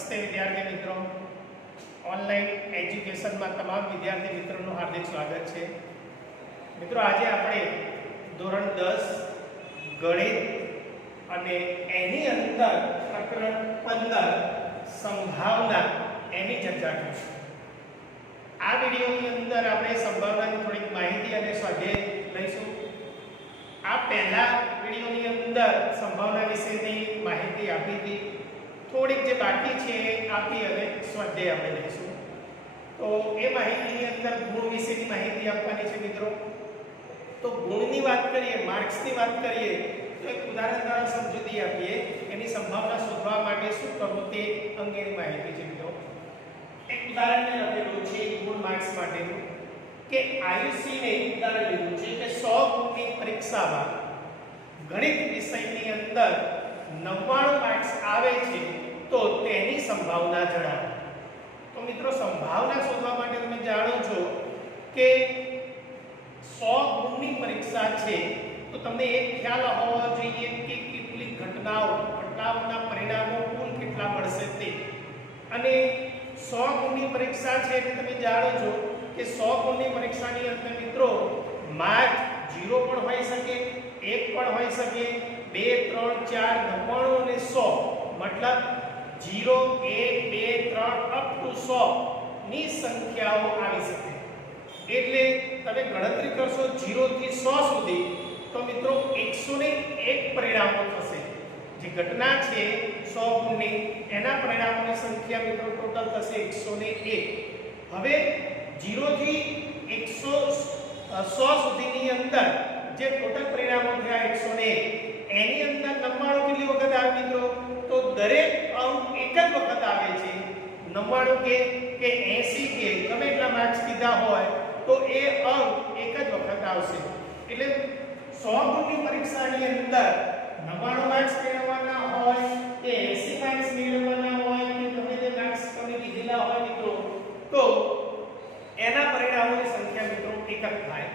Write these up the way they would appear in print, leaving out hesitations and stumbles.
નમસ્તે વિદ્યાર્થી મિત્રો, ઓનલાઈન એજ્યુકેશનમાં તમામ વિદ્યાર્થી મિત્રોનું હાર્દિક સ્વાગત છે. મિત્રો, આજે આપણે ધોરણ 10 ગણિત અને એની અંદર પ્રકરણ 15 સંભાવના એની ચર્ચા કરીશું. આ વિડીયોની અંદર આપણે સંભાવનાની થોડીક માહિતી અને સ્વાધ્યાય લઈશું. આ પહેલા વિડીયોની અંદર સંભાવના વિશેની માહિતી આપી હતી. થોડીક જે બાકી છે એ આપી અને સ્વાધ્યાય આપણે લઈશું. તો એ માહિતીની અંદર ગુણ વિશેની માહિતી આપવાની છે મિત્રો. તો ગુણની વાત કરીએ, માર્ક્સની વાત કરીએ તો એક ઉદાહરણ દ્વારા સમજૂતી આપીએ. એની સંભાવના શોધવા માટે શું કરવું તે અંગેની માહિતી છે મિત્રો. એક ઉદાહરણ મેં લખેલું છે ગુણ માર્ક્સ માટેનું કે આયુષીને ઉદાહરણ લીધું છે કે 100 ગુણની પરીક્ષામાં ગણિત વિષયની અંદર 99 માર્ક્સ આવે છે તો તેની સંભાવના જણાવો. તો મિત્રો, સંભાવના શોધવા માટે તમે જાણો છો કે 100 ગુણની પરીક્ષા છે તો તમને એક ખ્યાલ હોવો જોઈએ કે કેટલી ઘટનાઓના પરિણામો કુલ કેટલા મળશે તે. અને 100 ગુણની પરીક્ષા છે એટલે તમે જાણો છો કે 100 ગુણની પરીક્ષાની અંદર મિત્રો માર્ક 0 પણ હોઈ શકે, 1 પણ હોઈ શકે, 2 3 4 99 અને 100 મતલબ 0 1 2 3 અપ ટુ 100 ની સંખ્યાઓ આવી શકે. એટલે તમે ગણતરી કરશો 0 થી 100 સુધી તો મિત્રો 101 પરિણામો થશે. જે ઘટના છે 100 ગુણની એના પરિણામોની સંખ્યા મિત્રો ટોટલ થશે 101. હવે 0 થી 100 સુધીની અંદર જે ટોટલ પરિણામો થયા 101 એની અંદર 99 કેટલી વખત આવે મિત્રો? તો દરેક અંક એક જ વખત આવે છે. 99 કે 80 કે ગમે એટલા માર્ક્સ કીધા હોય તો એ અંક એક જ વખત આવશે. એટલે 100 ગુણની પરીક્ષાની અંદર 99 માર્ક્સ મેળવવાના હોય કે 80 માર્ક્સ મેળવવાના હોય કે તમે જે માર્ક્સ તમે કીધેલા હોય મિત્રો, તો એના પરિણામોની સંખ્યા મિત્રો એક જ થાય.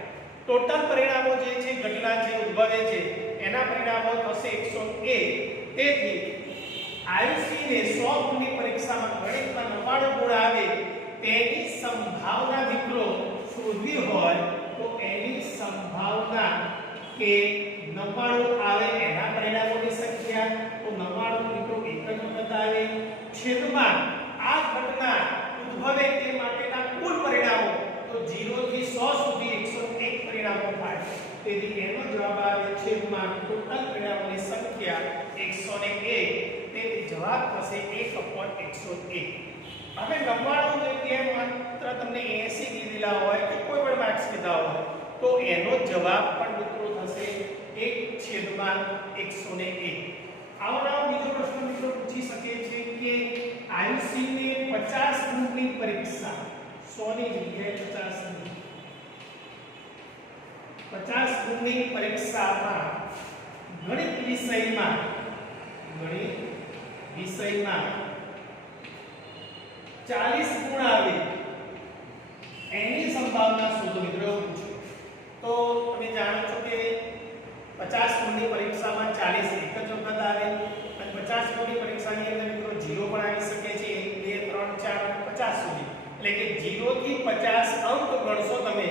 ટોટલ પરિણામો જે છે ઘટના જે ઉદ્ભવે છે એના પરિણામો થશે 101. તેથી આયુષીને 100 ગુણની પરીક્ષામાં ગણિતમાં 99 ગુણ આવે તેની સંભાવના મિત્રો શોધવી હોય તો એની સંભાવના કે 99 આવે એના પરિણામોની સંખ્યા તો 99 મિત્રો એક જ વખત આવે છેદમાં આ ઘટના ઉદ્ભવે તે માટેના કુલ પરિણામો તો 0 થી 100 સુધી 101 પરિણામો થાય. તેથી એનો જવાબ આવે છેદમાં ટોટલ પરિણામોની સંખ્યા 101. તેથી જવાબ થશે 1/101. હવે 99 જગ્યાએ માત્ર તમને 80 કીધેલા હોય કે કોઈ પણ માર્ક્સ કીધા હોય તો એનો જવાબ પણ મિત્રો થશે 1/101. આવનારો બીજો પ્રશ્ન મિત્રો પૂછી શકે છે કે આયુષીને 50 ગુણની પરીક્ષા 100 ની જગ્યાએ 50 ગુણની પરીક્ષામાં ગણિત વિષયમાં 40 ગુણ આવે એની સંભાવના શોધો મિત્રો. તો તમે જાણો છો કે 50 ગુણની પરીક્ષામાં 40 એક જ વખત આવે અને 50 ગુણની પરીક્ષાની અંદર મિત્રો 0 પણ આવી શકે છે, 1 2 3 4 50 સુધી. એટલે કે 0 થી 50 અંક ગણશો તમે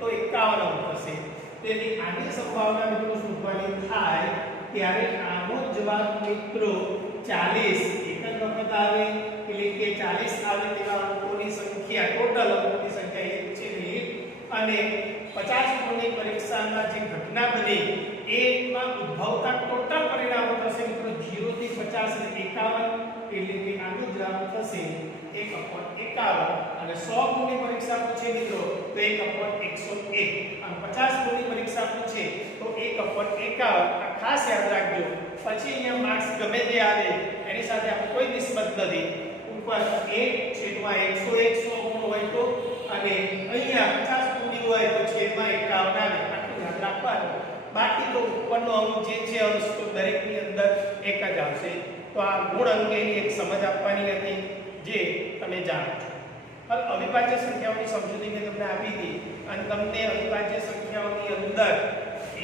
તો 51 અંક થશે. તેથી આની સંભાવના મિત્રો શોધવાની થાય ત્યારે આનો જવાબ મિત્રો 40 એક જ વખત આવે. એટલે કે 40 આવે તેવા અંકોની સંખ્યા ટોટલ અંકોની સંખ્યા 1 છે 1 અને 50 ગુણની પરીક્ષામાં જે ઘટના બની એમાં ઉદ્ભવતા ટોટલ પરિણામો થશે મિત્રો 0 થી 50 અને 51. એટલે કે આનો જવાબ થશે 1/51. અને 100 ગુણની પરીક્ષા પૂછે મિત્રો તો 1/101 અને 50 ગુણની પરીક્ષા પૂછે તો 1/51. આ ખાસ યાદ રાખજો. પછી અહીંયા માર્ક્સ ગમે તે આવે એની સાથે આપણે કોઈ નિસ્બત નથી. ઉપર 1/101 ગુણ હોય તો અને અહીંયા 50 ગુણની હોય તો છેદમાં 51 આવે. આટલું યાદ રાખવાનું. બાકી તો ઉપરનો અંક જે છે અંશ તો દરેકની અંદર એક જ આવશે. તો આ ગુણ અંગેની એક સમજ આપવાની હતી જે તમે જાણો છો. હવે અવિભાજ્ય સંખ્યાઓની સમજૂતી મેં તમને આપી હતી અને તમને અવિભાજ્ય સંખ્યાઓની અંદર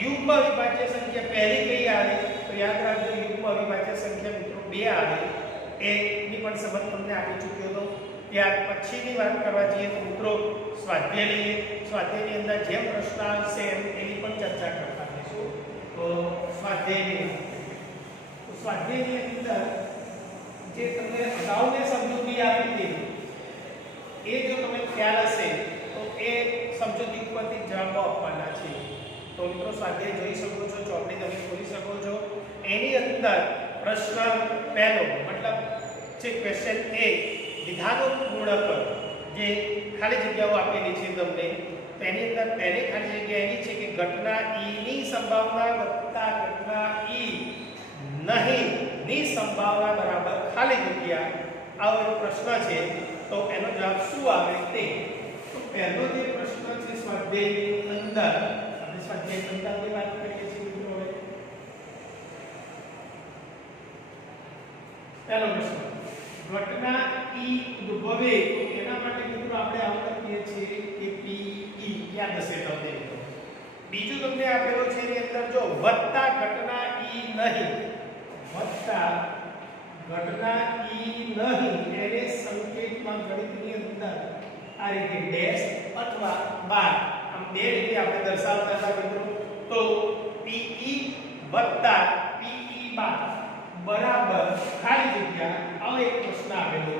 યુગ્મ અવિભાજ્ય સંખ્યા પહેલી કઈ આવે તો યાદ રાખજો યુગ્મ અવિભાજ્ય સંખ્યા મિત્રો 2 આવે. એની પણ સમજ તમને આપી ચૂક્યો હતો. ત્યાર પછીની વાત કરવા જઈએ તો મિત્રો સ્વાધ્યાય લઈએ. સ્વાધ્યાયની અંદર જેમ પ્રશ્ન આવશે એની પણ ચર્ચા કરતા રહીશું. તો સ્વાધ્યાયની અંદર જે તમને અગાઉ મેં સમજૂતી આપી હતી એ જો તમને ખ્યાલ હશે તો એ સમજૂતી ઉપરથી જવાબો આપવાના છે. તો મિત્રો સ્વાધ્યાય જોઈ શકો છો, ચોપડી તમે ખોલી શકો છો. એની અંદર પ્રશ્ન પહેલો મતલબ છે ક્વેશ્ચન એ વિધાનો પૂર્ણ કરો. જે ખાલી જગ્યાઓ આપેલી છે તમને તેની અંદર પહેલી ખાલી જગ્યા એની છે કે ઘટના ઈ ની સંભાવના વત્તા ઘટના ઈ નહીં ની સંભાવના બરાબર ખાલી જગ્યા. આવો એક પ્રશ્ન છે. તો એનો જવાબ શું આવે તે. તો પહેલો જે પ્રશ્ન છે સ્વાધ્યાયની અંદર, આપણે સ્વાધ્યાયની અંદરની વાત કરીએ છીએ મિત્રો. હવે પહેલો પ્રશ્ન ઘટના ઈ ઉદ્ભવે તો એના માટે મિત્રો આપણે આવું લખીએ છીએ કે પી ઈ. યાદ હશે તમને મિત્રો. બીજું તમને આપેલું છે એની અંદર જો વત્તા ઘટના ઈ નહીં, વત્તા ઘટના ઈ નહીં એને સંકેતમાં ગણિતની અંદર આ રીતે ડેશ અથવા બાર આમ બે રીતે આપણે દર્શાવતા હતા મિત્રો. તો પી વત્તા પી બાર બરાબર ખાલી જગ્યા. આવો એક પ્રશ્ન આપેલો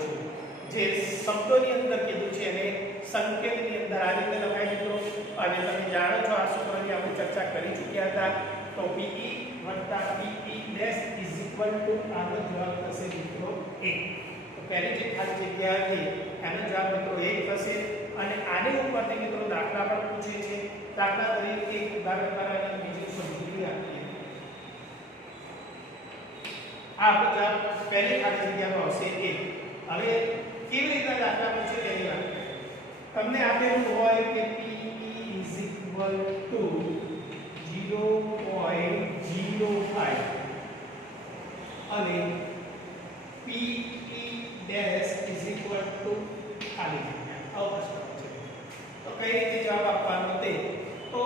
છે જે શબ્દોની અંદર કીધું છે અને સંકેતની અંદર આ રીતે લખાય મિત્રો. અને તમે જાણો છો આ સૂત્રની આપણે ચર્ચા કરી ચૂક્યા હતા. તો પી વત્તા પી ડેશ ઇઝ ઇક્વલ ટુ આનો જવાબ થશે મિત્રો 1. તો પહેલી જે ખાલી જગ્યા હતી એનો જવાબ મિત્રો 1 થશે. અને આની ઉપરથી મિત્રો દાખલા પણ પૂછે છે. દાખલા તરીકે એક ઉદાહરણ દ્વારા અને બીજું સમજૂતી આપીએ. આ આપણો જવાબ પહેલી ખાલી જગ્યામાં આવશે 1. હવે કેવી રીતે દાખલા પૂછે તેની વાત કરીએ. તમને આપેલું હોય કે p ઇઝ ઇક્વલ ટુ 0.05 અને p dash is equal to ખાલી જગ્યા. આવો પ્રશ્ન છે. તો કઈ રીતે જવાબ આપવાનો તે. તો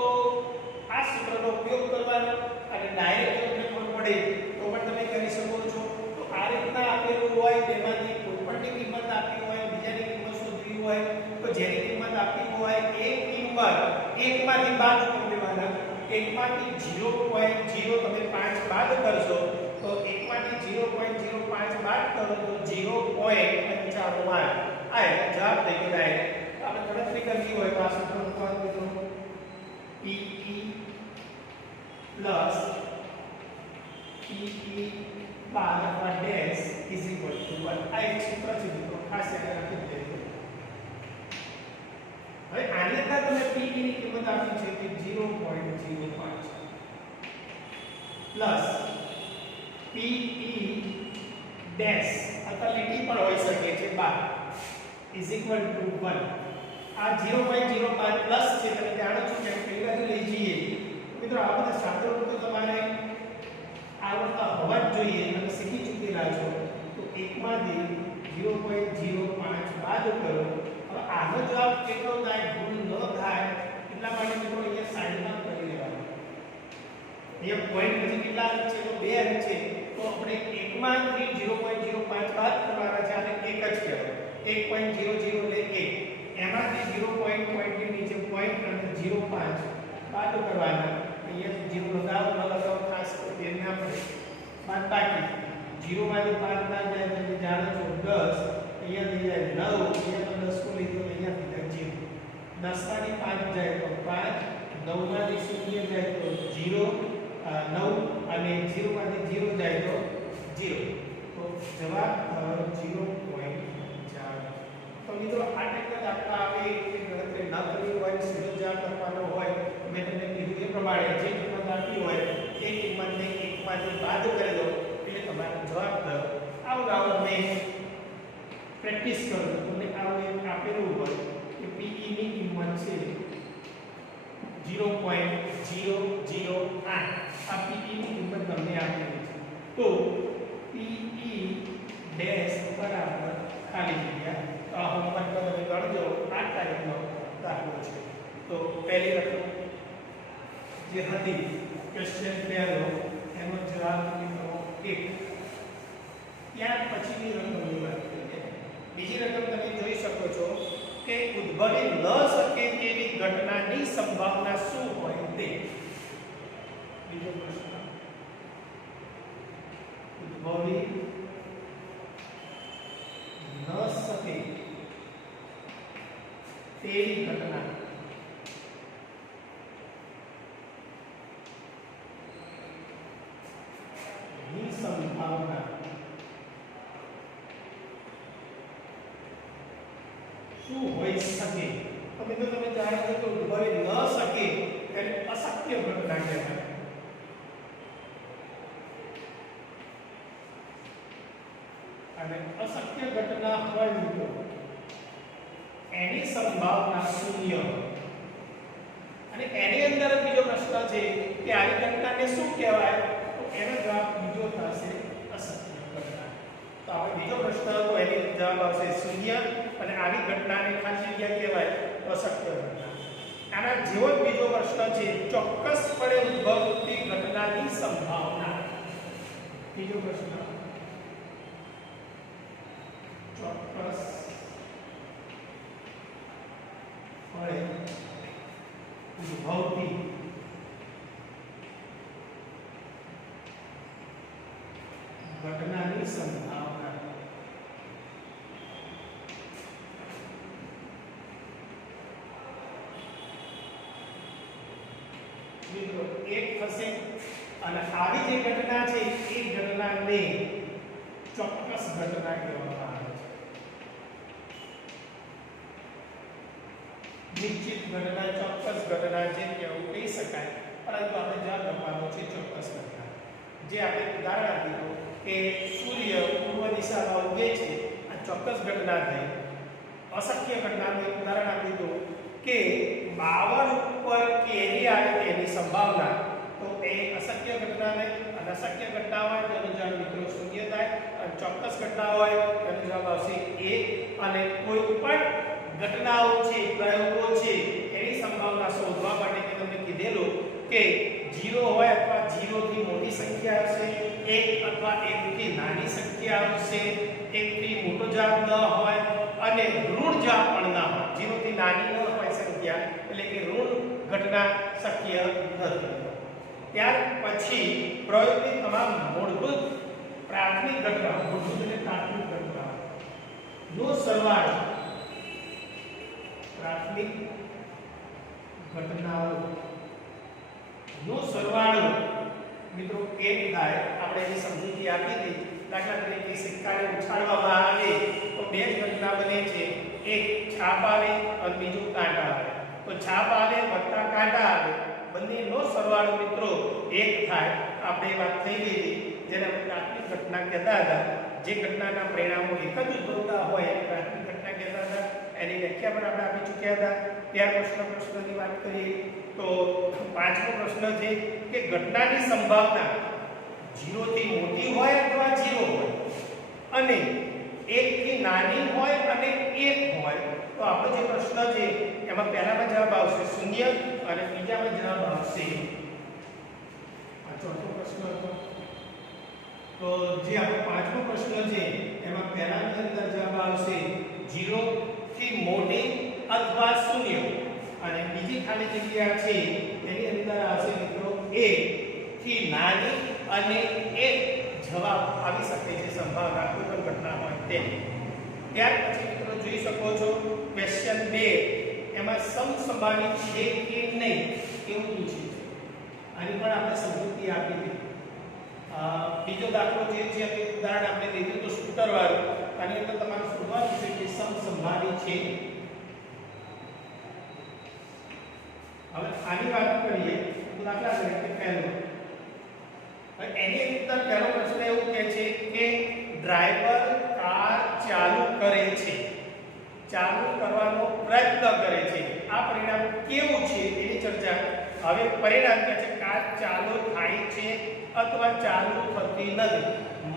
આ સૂત્રનો ઉપયોગ કરવાનો અને ડાયરેક્ટ તમને ખબર પડે તો પણ તમે કરી શકો છો. તો આ રીતના આપેલું હોય તેમાંથી કોઈ પણની કિંમત આપી હોય, બીજાની કિંમત શોધવી હોય તો જેની કિંમત આપી હોય એ કિંમત 1 માંથી બાદ કરી દેવાના. 1 માંથી 0.05 તમે બાદ કરશો તો 1 માંથી 0.05 બાદ કરો તો 0.95 આ જવાબ થઈ ગયો ડાયરેક્ટ. આપણે ગણતરી કરવી હોય તો આ સૂત્ર મૂકવાનું મિત્રો pe પ્લસ pe બાર અથવા ડેશ ઇઝ ઇક્વલ ટુ 1. આ એક સૂત્ર છે મિત્રો, ખાસ યાદ રાખી દેજો. હવે આની અંદર તમે pe ની કિંમત આપી છે કે 0.05 પ્લસ pe ડેશ અથવા લીટી પણ હોઈ શકે છે 12 ઇઝ ઇક્વલ ટુ 1. આ 0.05 પ્લસ છે તમે જાણો છો કે કઈ બાજુ લઈ જઈએ મિત્રો. આ બધા સાદો તો તમારે આવડતા હોવા જ જોઈએ અને શીખી ચૂકેલા છો. તો 1 માંથી 0.05 બાદ કરો. હવે આનો જવાબ કેટલો થાય ભૂલ ન થાય એટલા માટે મિત્રો અહીંયા સાઈડમાં કરી લેવાનું. અહીંયા પોઈન્ટ પછી કેટલા અંક છે તો 2 અંક છે. તો આપણે 1 માંથી 0.05 બાદ કરવાના છે અને 1 જ કહેવાય. 1.00 લે 1 એમાંથી 0.5 નીચે પોઈન્ટ અને 0.5 બાદ કરવાના. અહીંયા 0 લગાવો ન લગાવો ખાસ કરીને આપણે બાદ બાકી 0 માંથી 5 ના જાય તમે જાણો છો 10. અહીંયા થઈ જાય 9. અહીંયા તો 10 કો લીધો અહીંયા થઈ જાય 0. 10 માંથી 5 જાય તો 5. 9 માંથી 0 જાય તો 0. 9 અને 0 માંથી 0 જાય તો 0. તો જવાબ 0.4. તો મિત્રો આ ટાઈપના દાખલા આવે કે ગણતરી ન કરવી હોય સીધો જવાબ લખવાનો હોય મેં તમને કીધું એ પ્રમાણે જે કિંમત આપી હોય એ કિંમતને 1 માંથી બાદ કરી દો એટલે તમારો જવાબ આવો મેં પ્રેક્ટિસ કરો. તમને આવું એક આપેલું હોય કે pe ની કિંમત છે 0.008. આ pe ની કિંમત તમને આપેલી છે. તો pe ડેશ બરાબર ખાલી જગ્યા. તો આ હોમવર્ક તમે ગણજો. આ ટાઈપનો દાખલો છે. તો પહેલી રકમ જે હતી ક્વેશ્ચન પહેલો એનો જવાબ મિત્રો 1. ત્યાર પછીની રકમની વાત કરીએ. બીજી રકમ તમે જોઈ શકો છો કે ઉદ્ભવી ન શકે તેવી ઘટનાની સંભાવના શું હોય તે. બીજો પ્રશ્ન, ઉદ્ભવી ન શકે તેવી ઘટના ની સંભાવના શું હોઈ શકે? તો મિત્રો તમે જાણો છો કે ઉદ્ભવી ન શકે તેને અશક્ય ઘટના કહેવાય. અને અશક્ય ઘટના હોય મિત્રો એની સંભાવના શૂન્ય. અને એની અંદર બીજો પ્રશ્ન છે કે આવી ઘટનાને શું કહેવાય? તો એનો જવાબ બીજો થશે અશક્ય ઘટના. તો આપણે બીજો પ્રશ્ન હતો એની જવાબ આવશે શૂન્ય અને આવી ઘટનાને ખાલી જગ્યા કહેવાય અશક્ય ઘટના. આના જેવો જ બીજો પ્રશ્ન છે ચોક્કસપણે ઉદ્ભવતી ઘટનાની સંભાવના. બીજો પ્રશ્ન, ચોક્કસ પણે ઉદ્ભવતી ઘટનાની સંભાવના. મિત્રો એક થશે અને આવી જે ઘટના છે એ ઘટનાને ચોક્કસ ઘટના કહેવામાં આવે છે. નિશ્ચિત ઘટના, ચોક્કસ ઘટના જે કેવું કહી શકાય, પરંતુ આપણે જવાબ લખવાનો છે ચોક્કસ ઘટના. જે આપણે ઉદાહરણ આપ્યું કે સૂર્ય પૂર્વ દિશામાં ઉગે છે, આ ચોક્કસ ઘટના થઈ. અશક્ય ઘટનાનું એક ઉદાહરણ આપ્યું કે બાવળ ઉપર કેરી આવે તેની સંભાવના, તો એ અશક્ય ઘટના નહીં. અને અશક્ય ઘટના હોય તો એનો જવાબ મિત્રો શૂન્ય થાય. અને ચોક્કસ ઘટના હોય તો એનો જવાબ આવશે 1. અને કોઈ પણ ઘટનાઓ છે, પ્રયોગો છે, એની સંભાવના શોધવા માટે મેં તમને કીધેલું કે 0 હોય અથવા 0 થી મોટી સંખ્યા આવશે, 1 અથવા 1 થી નાની સંખ્યા આવશે, 1 થી મોટો જવાબ ન હોય અને ઋણ જવાબ પણ ના હોય. 0 થી નાની ન હોય સંખ્યા એટલે કે ઋણ ઘટના શક્ય નથી. ત્યાર પછી પ્રયોગની તમામ મૂળભૂત પ્રાથમિક ઘટના, મૂળભૂત અને પ્રાથમિક ઘટના નો સરવાળો, પ્રાથમિક ઘટનાઓ નો સરવાળો મિત્રો 1 થાય. આપણે જે સમજૂતી આપી હતી, દાખલા તરીકે સિક્કાને ઉછાળવામાં આવે તો બે જ ઘટના બને છે, એક છાપ આવે અને બીજું કાંટા આવે. તો છાપ આવે વત્તા કાંટા આવે, બંનેનો સરવાળો મિત્રો 1 થાય. આપણે વાત થઈ ગઈ હતી જેને આપણે પ્રાથમિક ઘટના કહેતા હતા. જે ઘટનાના પરિણામો એક જ ઉદ્ભવતા હોય એને પ્રાથમિક ઘટના કહેતા હતા. એની વ્યાખ્યા પણ આપણે આપી ચૂક્યા હતા. ત્યાર પ્રશ્નની વાત કરીએ તો પાંચમો પ્રશ્ન છે કે ઘટનાની સંભાવના 0 થી મોટી હોય અથવા 0 હોય અને 1 થી નાની હોય અને 1 હોય, તો આપણો જે પ્રશ્ન છે એમાં પહેલામાં જવાબ આવશે 0 અને બીજામાં જવાબ આવશે. આ ચોથો પ્રશ્ન હતો. તો જે આપણો પાંચમો પ્રશ્ન છે એમાં પહેલાની અંદર જવાબ આવશે 0 થી મોટી અથવા 0 અને બીજી ખાલી જગ્યા છે એની અંદર આવશે મિત્રો 1 થી નાની અને 1 જવાબ આવી શકે છે સંભાવના કોઈ પણ ઘટના હોય તે. ત્યાર પછી મિત્રો જોઈ શકો છો ક્વેશ્ચન 2 એમાં સમસંભાવી છે કે નહીં એવું પૂછ્યું છે. આની પણ આપણે સમજૂતી આપી હતી. બીજો દાખલો જે છે આપણે ઉદાહરણ આપણે લીધું તો સ્કૂટર વાળું. આની અંદર તમારે શોધવાનું છે કે સમસંભાવી છે. હવે આની વાત કરીએ તો દાખલા તરીકે પહેલો, એની અંદર પહેલો પ્રશ્ન એવું કહે છે કે ડ્રાઈવર કાર ચાલુ કરે છે, ચાલુ કરવાનો પ્રયત્ન કરે છે. આ પરિણામ કેવું છે એની ચર્ચા. હવે પરિણામ કહે છે કાર ચાલુ થાય છે અથવા ચાલુ થતી નથી.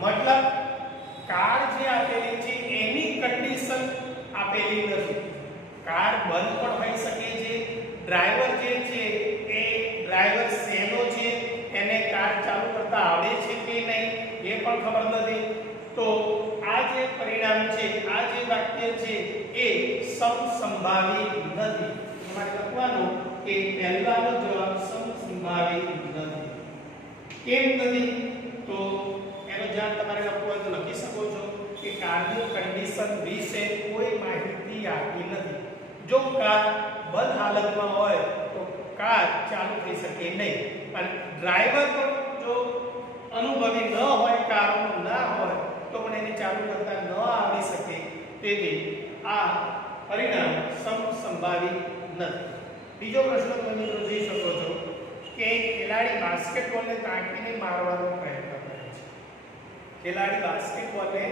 મતલબ કાર જે આપેલી છે એની કન્ડિશન આપેલી નથી. કાર બંધ પણ હોઈ શકે છે. ડ્રાઈવર જે છે એ ડ્રાઈવર શેનો છે, એને કાર ચાલુ કરતા આવડે છે કે નહીં એ પણ ખબર નથી. તો આ જે વાક્ય છે એ સમસંભાવી નથી. તમારે લખવાનું કે પહેલાનો જવાબ સમસંભાવી નથી. કેમ નથી? તો એનો જવાબ તમારે લખવો હોય તો લખી શકો છો કે કારની કન્ડિશન વિશે કોઈ માહિતી આપી નથી. જો કાર બંધ હાલતમાં હોય તો કાર ચાલુ થઈ શકે નહીં, અને ડ્રાઈવર પણ જો અનુભવી ન હોય, કારનો ના હોય તો પણ એને ચાલુ કરતા ન આવી શકે. તેથી આ પરિણામ સમસંભાવી નથી. બીજો પ્રશ્ન તમે જોઈ શકો છો કે ખેલાડી બાસ્કેટબોલને તાકીને મારવાનો પ્રયત્ન કરે છે. ખેલાડી બાસ્કેટબોલને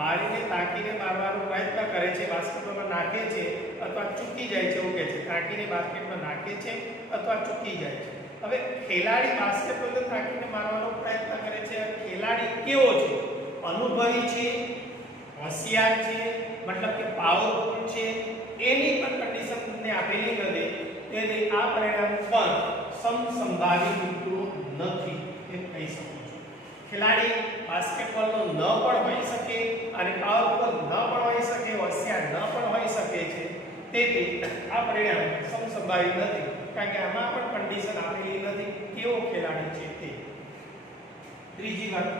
મારીને તાકીને મારવાનો પ્રયત્ન કરે છે, બાસ્કેટબોલમાં નાખે છે અથવા ચૂકી જાય છે, એવું કહે છે. તાકીને બાસ્કેટમાં નાખે છે અથવા ચૂકી જાય છે. હવે ખેલાડી બાસ્કેટબોલને તાકીને મારવાનો પ્રયત્ન કરે છે. ખેલાડી કેવો છે? અનુભવી છે, હોશિયાર છે, મતલબ કે પાવરફુલ છે, એની પણ કન્ડિશન તમને આપેલી નથી. તેથી આ પરિણામ પણ સમસંભાવી મિત્રો નથી એ કહી શકો છો. ખેલાડી બાસ્કેટબોલનો ન પણ હોઈ શકે અને પાવરફુલ ન પણ હોઈ શકે, હોશિયાર ન પણ હોઈ શકે છે. તેથી આ પરિણામ સમસંભાવી નથી, કારણ કે આમાં પણ કન્ડિશન આપેલી નથી કેવો ખેલાડી છે તે. ત્રીજી વાત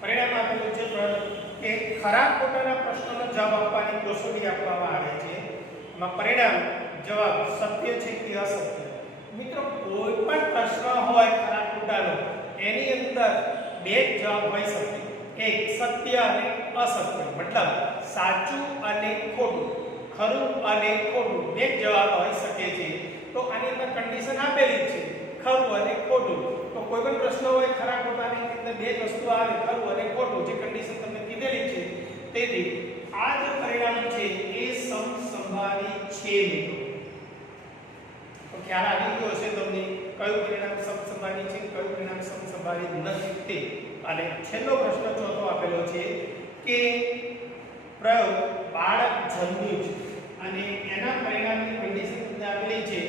પરિણામ આપેલું છે કે ખરા ખોટાના પ્રશ્નોનો જવાબ આપવાની કસોટી આપવામાં આવે છે. એમાં પરિણામ જવાબ સત્ય છે કે અસત્ય. મિત્રો કોઈ પણ પ્રશ્ન હોય ખરા ખોટાનો, એની અંદર બે જવાબ હોઈ શકે, એક સત્ય અને અસત્ય, મતલબ સાચું અને ખોટું, ખરું અને ખોટું બે જવાબ હોઈ શકે છે. તો આની અંદર કન્ડિશન આપેલી છે ખરું અને ખોટું. તો કોઈ પણ પ્રશ્ન હોય ખરા ખોટાની અંદર બે જ વસ્તુ આવે, ખરું અને ખોટું, જે કન્ડિશન તમને કીધેલી છે. તેથી આ જે પરિણામ છે એ સમસંભાવી છે મિત્રો. તો ખ્યાલ આવી ગયો હશે તમને કયું પરિણામ સમસંભાવી છે, કયું પરિણામ સમસંભાવી નથી તે. અને છેલ્લો પ્રશ્ન ચોથો આપેલો છે કે પ્રયોગ બાળક જન્મ્યું છે અને એના પરિણામની કન્ડિશન તમને આપેલી છે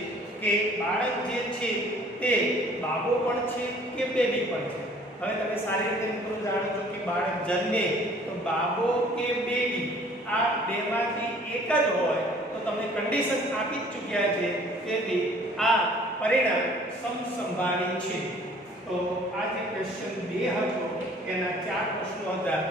કે બાળક જે છે તે બાબો પણ છે કે બેબી પણ છે. હવે તમે સારી રીતે મિત્રો જાણો છો કે બાળક જન્મે તો બાબો કે બેબી આ બેમાંથી એક જ હોય તો તમને કન્ડિશન આપી જ ચૂક્યા છે. તેથી આ પરિણામ સમસંભાવી છે. તો આ જે ક્વેશ્ચન 2 હતો એના 4 પ્રશ્નો હતા,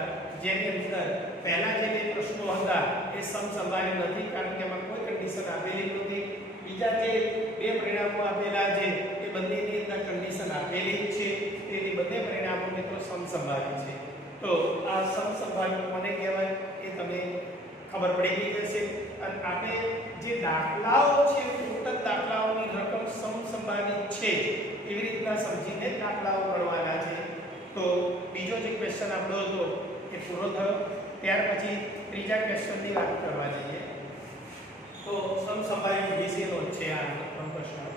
જેની અંદર પહેલા જે બે પ્રશ્નો હતા એ સમસંભાવી નથી, કારણ કે એમાં કોઈ કન્ડિશન આપેલી નથી. બીજા જે બે પરિણામો આપેલા છે એ બંનેની અંદર કન્ડિશન આપેલી છે. તેથી બંને પરિણામો મિત્રો સમસંભાવી છે. તો આ સમસંભાવી કોને કહેવાય એ તમે ખબર પડી ગઈ હશે. અને આપણે જે દાખલાઓ છે ટોટલ દાખલાઓની રકમ સમસંભાવી છે એવી રીતના સમજીને દાખલાઓ કરવાના છે. તો બીજો જે ક્વેશ્ચન આપણો હતો એ પૂરો થયો. ત્યાર પછી ત્રીજા ક્વેશ્ચનની વાત કરવા જઈએ તો સમસંભાવી વિશેનો છે આ પ્રશ્ન.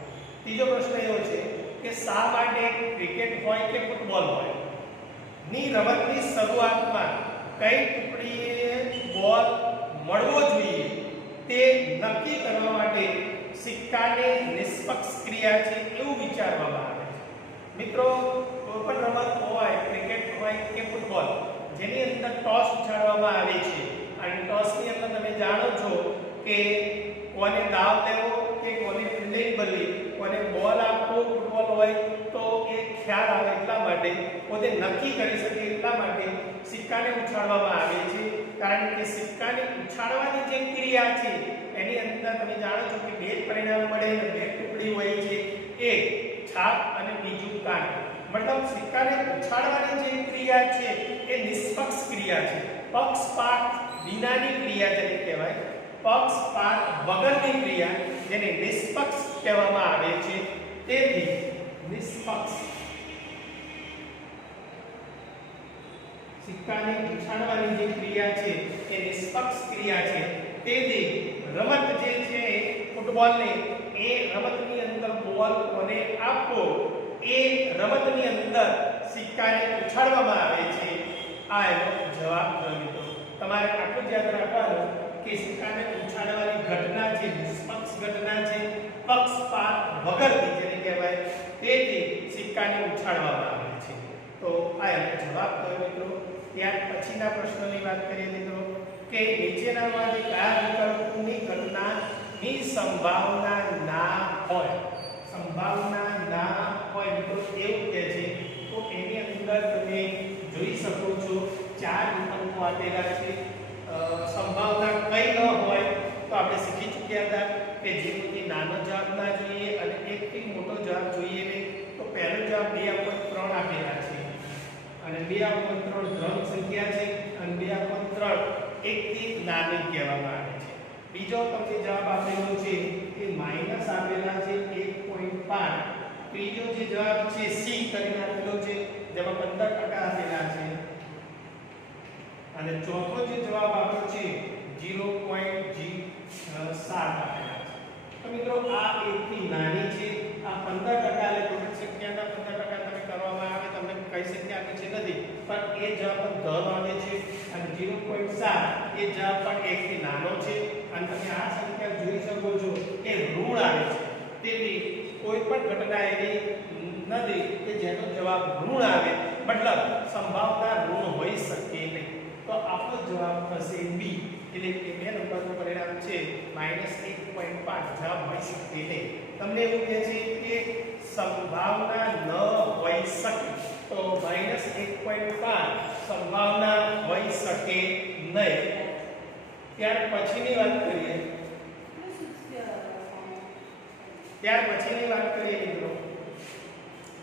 ત્રીજો પ્રશ્ન એવો છે કે શા માટે ક્રિકેટ હોય કે ફૂટબોલ હોય ની રમતની શરૂઆતમાં કઈ ટુકડીએ બોલ મળવો જોઈએ તે નક્કી કરવા માટે સિક્કાને નિષ્પક્ષ ક્રિયા છે એવું વિચારવામાં આવે છે. મિત્રો કોઈ પણ રમત હોય, ક્રિકેટ હોય કે ફૂટબોલ, જેની અંદર ટોસ ઉછાળવામાં આવે છે અને ટોસની અંદર તમે જાણો છો કે કોને દાવ લેવો કે કોને ફિલ્ડિંગ કરવી, કોને બોલ આપવો, ફૂટબોલ હોય તો એ ખ્યાલ આવે એટલા માટે, પોતે નક્કી કરી શકે એટલા માટે સિક્કાને ઉછાળવામાં આવે છે. કારણ કે સિક્કાને ઉછાળવાની જે ક્રિયા છે એની અંદર તમે જાણો છો કે બે પરિણામ મળે, બે ટુકડી હોય છે, એક છાપ અને બીજું કાન. મતલબ સિક્કાને ઉછાળવાની જે ક્રિયા છે એ નિષ્પક્ષ ક્રિયા છે, પક્ષપાત વિનાની ક્રિયા જેને કહેવાય, પક્ષપાત વગરની ક્રિયા જેને નિષ્પક્ષ કહેવામાં આવે છે. તેથી નિષ્પક્ષ સિક્કાને ઉછાળવાની જે ક્રિયા છે એ નિષ્પક્ષ ક્રિયા છે. તેથી રમત જે છે ફૂટબોલને એ રમતની અંદર બોલ કોને આપવો એ રમતની અંદર સિક્કાને ઉછાળવામાં આવે છે. આ એનો જવાબ મિત્રો. તમારે આટલું જ યાદ રાખવાનું કે સિક્કાને ઉછાળવાની ઘટના જે નિષ્પક્ષ ઘટના છે, પક્ષપાત વગરની જેને કહેવાય, તેથી સિક્કાને ઉછાળવામાં આવે છે. તો આ એનો જવાબ થયો મિત્રો. ત્યાર પછીના પ્રશ્નની વાત કરીએ મિત્રો કે નીચેનામાંથી કયા વિકલ્પની ઘટનાની સંભાવના ના હોય, સંભાવના ના હોય મિત્રો એવું કહે છે. તો એની અંદર તમે જોઈ શકો છો ચાર વિકલ્પો આપેલા છે. સંભાવના કઈ ન હોય તો આપણે શીખી ચૂક્યા હતા કે જેમાંથી નાનો જવાબ ના જોઈએ અને એકથી મોટો જવાબ જોઈએ ને. તો પહેલો જવાબ 2/3 આપેલા છે અને 2/3 ધન સંખ્યા છે અને 2/3 એકથી નાની કહેવામાં આવે છે. બીજો તમને જવાબ આપેલો છે એ માઈનસ આપેલા છે 1.5. ત્રીજો જે જવાબ છે સી કરીને આપેલો છે જેમાં 15% આપેલા છે અને ચોથો જે જવાબ આપ્યો છે 0.7 આપેલા છે. તો મિત્રો આ એકથી નાની છે, આ 15% એટલે ટોટલ સંખ્યાના 15% તમે કરવામાં આવે તમને કઈ સંખ્યા આપી છે નથી પણ એ જવાબ ધન આવે છે અને 0.7 એ જવાબ પણ એકથી નાનો છે અને તમે આ સંખ્યા જોઈ શકો છો કે ઋણ આવે છે. તેથી કોઈ પણ ઘટના એવી નથી કે જેનો જવાબ ઋણ આવે, મતલબ સંભાવના ઋણ હોઈ શકે નહીં. તો આપણો જવાબ થશે બી એટલે કે 2 નંબરનું પરિણામ છે -1.5 જવાબ હોઈ શકે નહીં. તમને એવું કહે છે કે સંભાવના ન હોઈ શકે તો -1.5 સંભાવના હોઈ શકે નહીં. ત્યાર પછીની વાત કરીએ મિત્રો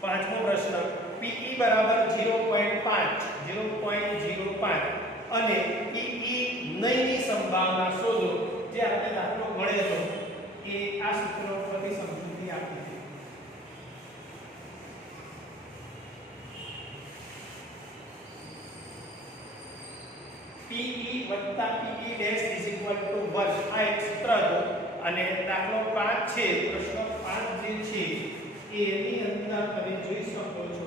પાંચમો પ્રશ્ન PE બરાબર 0.05 અને PE નહીંની સંભાવના શોધો. જે આપણે દાખલો ગણેલો એ આ સૂત્ર પરથી સમજૂતી આપી છે. PE વત્તા PE dash is equal to 1 આ એક સૂત્ર હતું અને દાખલો 5 છે, પ્રશ્ન 5 જે છે એની અંદર તમે જોઈ શકો છો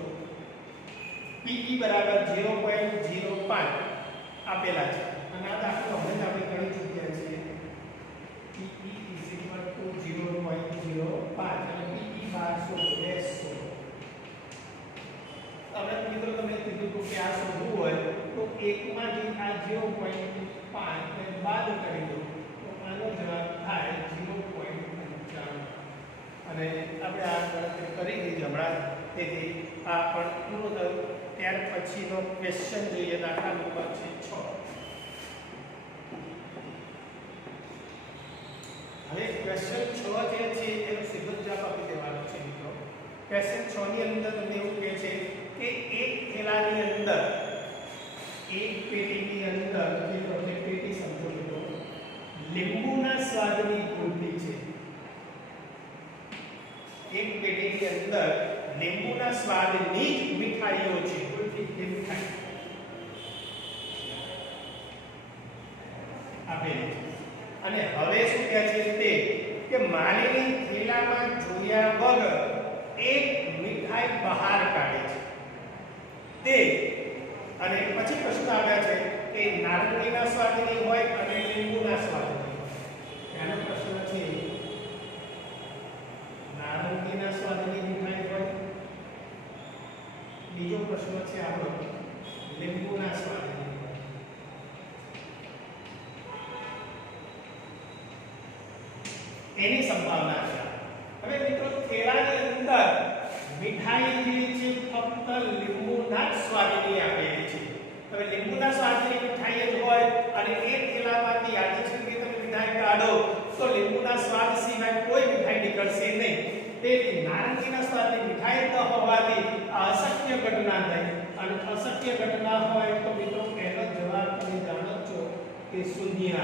PE બરાબર 0.05 આપેલા છે અને આ દાખલો હવે આપણે ગણી ચૂક્યા છીએ. PE ઇઝ ઇક્વલ ટુ 0.05 અને PE 1200 હવે મિત્રો તમે કીધું કે આ શોધવું હોય તો એકમાંથી આ 0.5 ને બાદ કરી દો તો આનો જવાબ થાય 0.95 અને આપણે આ ગણતરી કરી દીધી હમણાં. તેથી આ પણ પૂરું થયું. ત્યાર પછીનો ક્વેશ્ચન જોઈએ, દાખલા નંબર છે 6. હવે ક્વેશ્ચન 6 જે છે એનો સીધો જવાબ આપી દેવાનો છે મિત્રો. ક્વેશ્ચન 6 ની અંદર તમને એવું કહે છે કે એક થેલાની અંદર, એક પેટીની અંદર, મિત્રો તમે પેટી સમજો મિત્રો, લીંબુના સ્વાદની ગુંદી છે. એક પેટીની અંદર લીંબુના સ્વાદની જ મીઠાઈઓ છે. ગુંદી મીઠાઈ આપેલી છે અને હવે શું કહે છે તે કે માલિની થેલામાં જોયા વગર એક મીઠાઈ બહાર કાઢે છે તે અને પછી પ્રશ્ન આવ્યા છે કે નારંગીના સ્વાદની હોય અને લીંબુના સ્વાદની હોય. આનો પ્રશ્ન છે નારંગીના સ્વાદની મીઠાઈ હોય, બીજો પ્રશ્ન છે આપણો લીંબુના સ્વાદની હોય. એની સંભાવના છે. હવે મિત્રો થેલાની અંદર મીઠાઈ જે છે ફક્ત લીંબુના જ સ્વાદની આપેલી છે. હવે લીંબુના સ્વાદની મીઠાઈ જ હોય અને એક થેલામાંથી યાદચ્છિક તમે મીઠાઈ કાઢો તો લીંબુના સ્વાદ સિવાય કોઈ મીઠાઈ નીકળશે નહીં. તેથી નારંગીના સ્વાદની મીઠાઈ ન હોવાથી આ અશક્ય ઘટના થઈ અને અશક્ય ઘટના હોય તો મિત્રો પહેલો જવાબ તમે જાણો છો કે શૂન્ય.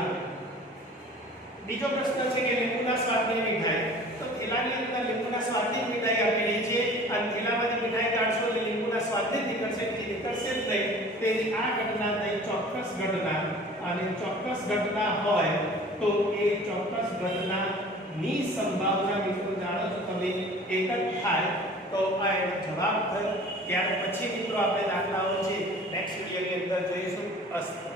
બીજો પ્રશ્ન છે કે લીંબુના સ્વાદની મીઠાઈ. તો થેલાની અંદર લીંબુના સ્વાદની મીઠાઈ આપેલી છે અને થેલામાંથી મીઠાઈ કાઢશો એટલે લીંબુના સ્વાદની નીકળશે કે નીકળશે જ નહીં. તેથી આ ઘટના થઈ ચોક્કસ ઘટના અને ચોક્કસ ઘટના હોય તો એ ચોક્કસ ઘટનાની સંભાવના મિત્રો જાણો છો તમે એક જ થાય. તો આ એનો જવાબ થયો. ત્યાર પછી મિત્રો આપણે દાખલાઓ છે નેક્સ્ટ વિડિયોની અંદર જોઈશું. અસ્તુ.